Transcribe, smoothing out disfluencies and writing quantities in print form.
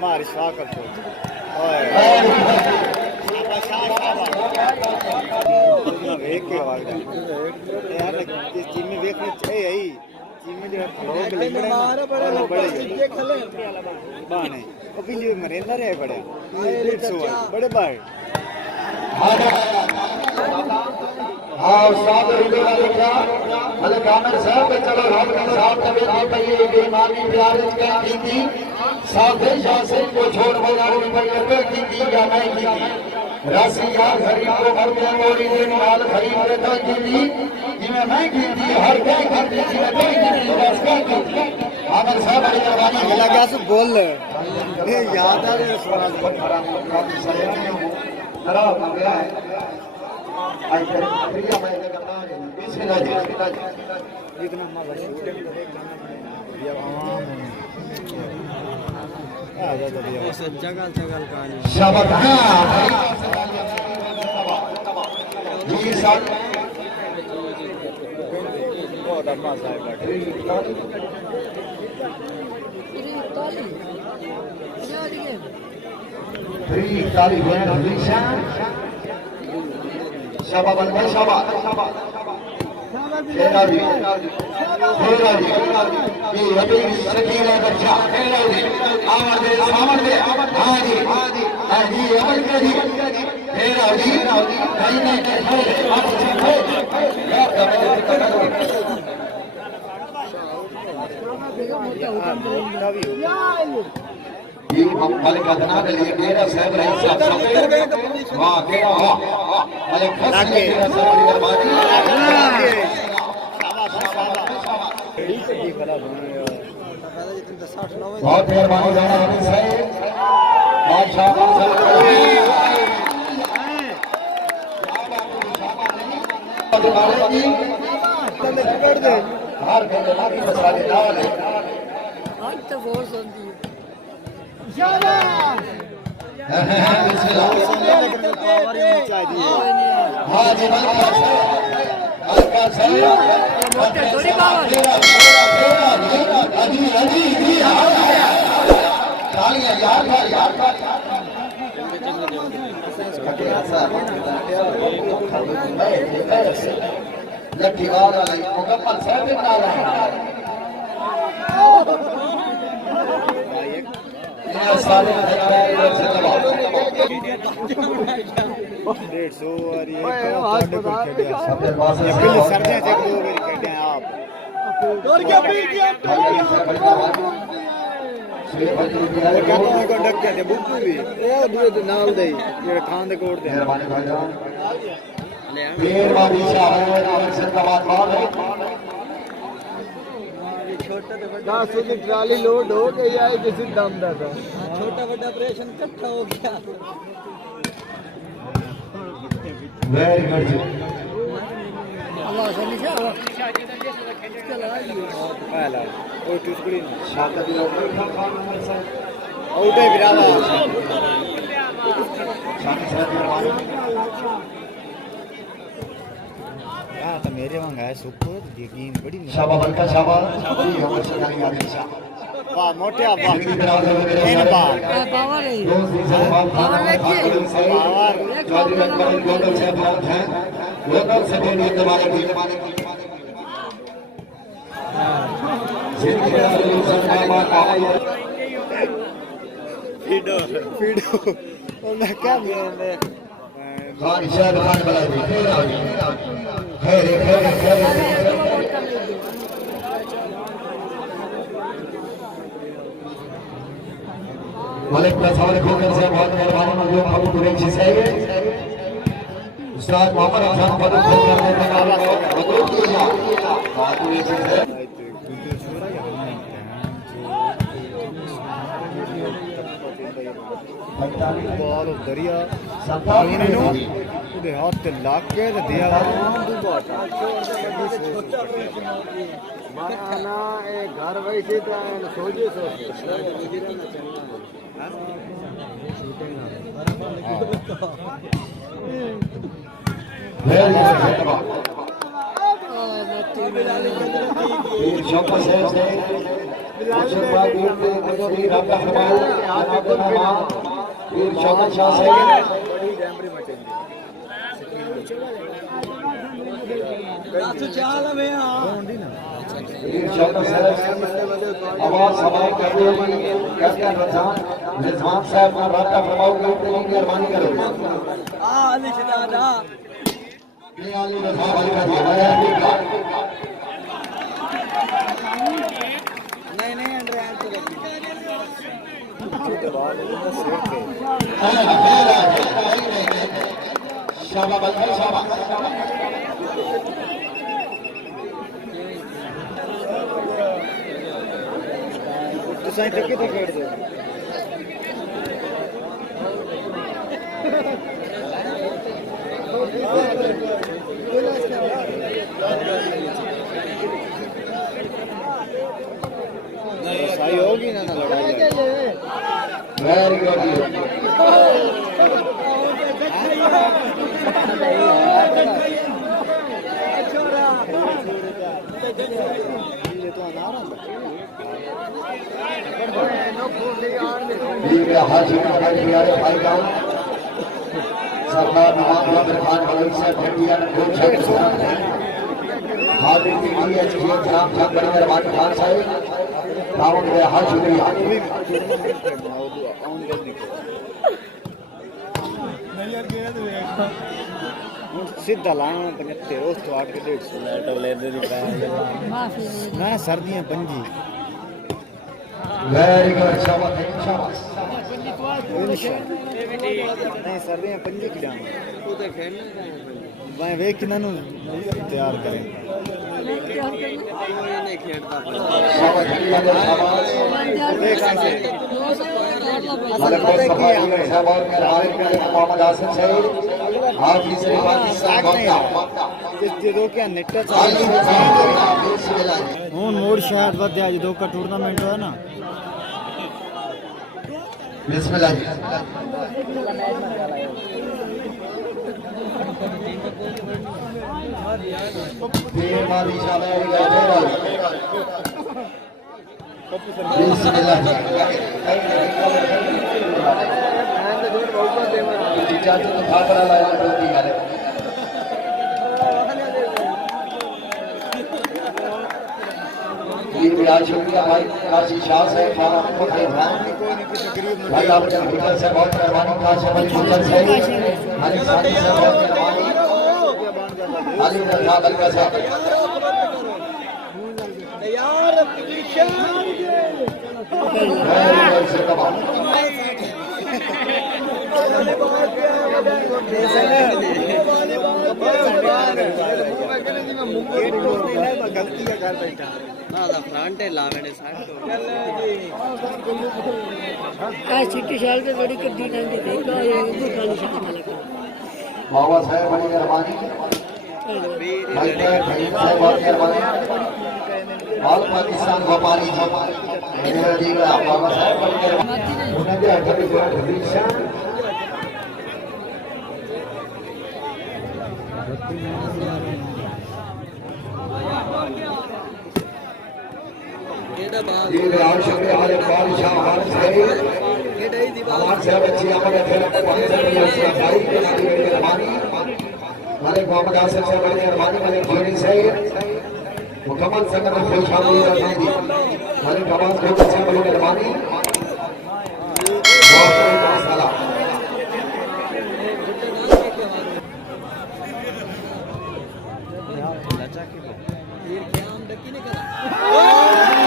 मार शाह कर दो एक के भाग यार इस टीम में देखने चाहिए यही टीम में जो लोग लिखड़े मारे बड़े ये खले बाने अभी लिए मरेंदा रहे बड़े 150 बड़े बार हाँ उस्ताद रिदो लिखा भले कामिल साहब चलो रात का साहब तबे आप ये बेईमानी प्यार इसका की थी साथे शासन को छोड़ बगाड़ पर कर की थी या मैं की थी राशि का गरीब को भर में मोड़ी दे माल खरीद लेता की थी जिਵੇਂ मैं की थी हर क्या करती थी मैं कोई नहीं रास्ता की थी कामिल साहब बड़ी जवानी लगा सो बोल ये याद आ गया सवाल खराब हो गया है आई प्रिया मैं करना है बिस्मिल्लाह जी इतना मजा शूटिंग ये आवाम आ जा दिया सब जगह जगह कहानी शाबाश जी सर बहुत मजा आया ताली है हमेशा शाबाश बंदा शाबाश खेला जी ये अभी शकील है बच्चा खेला जी आवाज दे हां जी हां जी अमर के जी खेला जी कहीं नहीं खेले आप सीखे ये हम मालिक अदना के लिए मेरा साहब है साहब वाह केड़ा वाह मालिक खस के मेरा साहब बड़ी मेहरबानी बहुत मेहरबानी जाना हमें साहब बादशाह हर घंटे लागी मसाले दाल है आज तो बहुत सुनती है हाँ जी थोड़ी पावर लट्ठी वाला मुकम्मल साहब बना रहे हैं 150 और ये आपके पास पहले सर्दियां से दो बार खेले हैं आप और क्या पी किया क्या तो को डक के दे बुक भी ए दो नाल दे ये खान दे कोट दे मेहरबानी भाईजान मेहरबानी साहब आपसे जिंदाबाद बात है दास की ट्राली लोड हो गई है किसी दम दा था छोटा बड़ा ऑपरेशन इकट्ठा हो गया वेरी गुड जी अल्लाह से निशा पहला ओ टुकड़ी ना शादी की लोग आउट है बिरावा शादी से मेहरबानी हां तो मेरे वांग है सुपर ये गेम बड़ी शाबाश बलका शाबाश जी हम सरकारी आदेश वाह मोटे आप इन बार पावर है पावर लोकल से बात है लोकल से भी तुम्हारे फीडो और मैं क्या मैं खान शायद खान बला दी खैर मालिक प्रसाद खोकर से बहुत मेहरबानी मजलूम अबू कुरैशी साहब उस्ताद मोहम्मद अफजान फरूक खोकर ने तकाला मजलूम किया बात हुई है बाल दरिया सामने नो उदे हाथ ते लाग के ते दिया माना ए घर वही से तो सोचो शौकत साहब से मुसलमान वीर के गुजरी राबता फरमाओ जनाब मेहमान वीर शौकत शाह से वीर शौकत साहब आवाज सवाल करते हुए कैप्टन रिजवान साहब का राबता फरमाओ के मेहरबानी करो ये आलू रखा वाली का दिया नहीं अंडर शाबाश शाबाश तो साईं तक तो खेड़ दो साई होगी ना लड़ाई वेरी गुड ये तो अनार हाजी प्यारे भाईजान सरदार नवाब खान वली से भटिया हाजिर की लिए जनाब खान बड़ी मेहरबानी खान साहब ताउन के हाथ शुक्रिया सीधा लाना 75 उस तो 8 के 150 लेटर ले दे दी ना सर्दियां पंजी वेरी गुड शाबाश शाबाश नहीं सर्दियां पंजी की डाल मैं वे किना नु तैयार करें शाबाश शाबाश मतलब सफाई साहब और मेहरबानी मोहम्मद आसिफ साहब आप इस पाकिस्तान वक्ता जे दो क्या नेट हूं मोड़ शायद वध आज दो का टूर्नामेंट है ना बिस्मिल्लाह जी ये माली शाबाश बिस्मिल्लाह जी चाचा तो भागरा लाया होती है ये आज शुक्रिया भाई काशी शाह से खाना खुद भाई आपके भीतर से बहुत मेहरबानी काशी वाली भीतर से हरी साथी से बहुत मेहरबानी अली रजा बलका साहब यार से कमाल गलती का कर बैठा फ्रंट लावणे सिटी शाल पे बड़ी कद्दी नहीं देखा ये खाली से लगा बाबा साहब बड़ी मेहरबानी भाई साहब बहुत मेहरबानी ऑल पाकिस्तान व्यापारी जी मेरे जी बाबा साहब बड़ी मेहरबानी उन्हें भी हटा के पूरा हमेशा ये राज शुक्रिया हमारे बादशाह हमारे साहब अच्छी हमारे फिर 500 भाई के मेहरबानी हमारे मोहम्मद आसिफ साहब बड़ी मेहरबानी हमारे खोरी से मुकम्मल संगत में खुश आमदीद दी हमारे नवाज को साहब बड़ी मेहरबानी बहुत बहुत सलाम फिर क्या हम डकी नहीं करा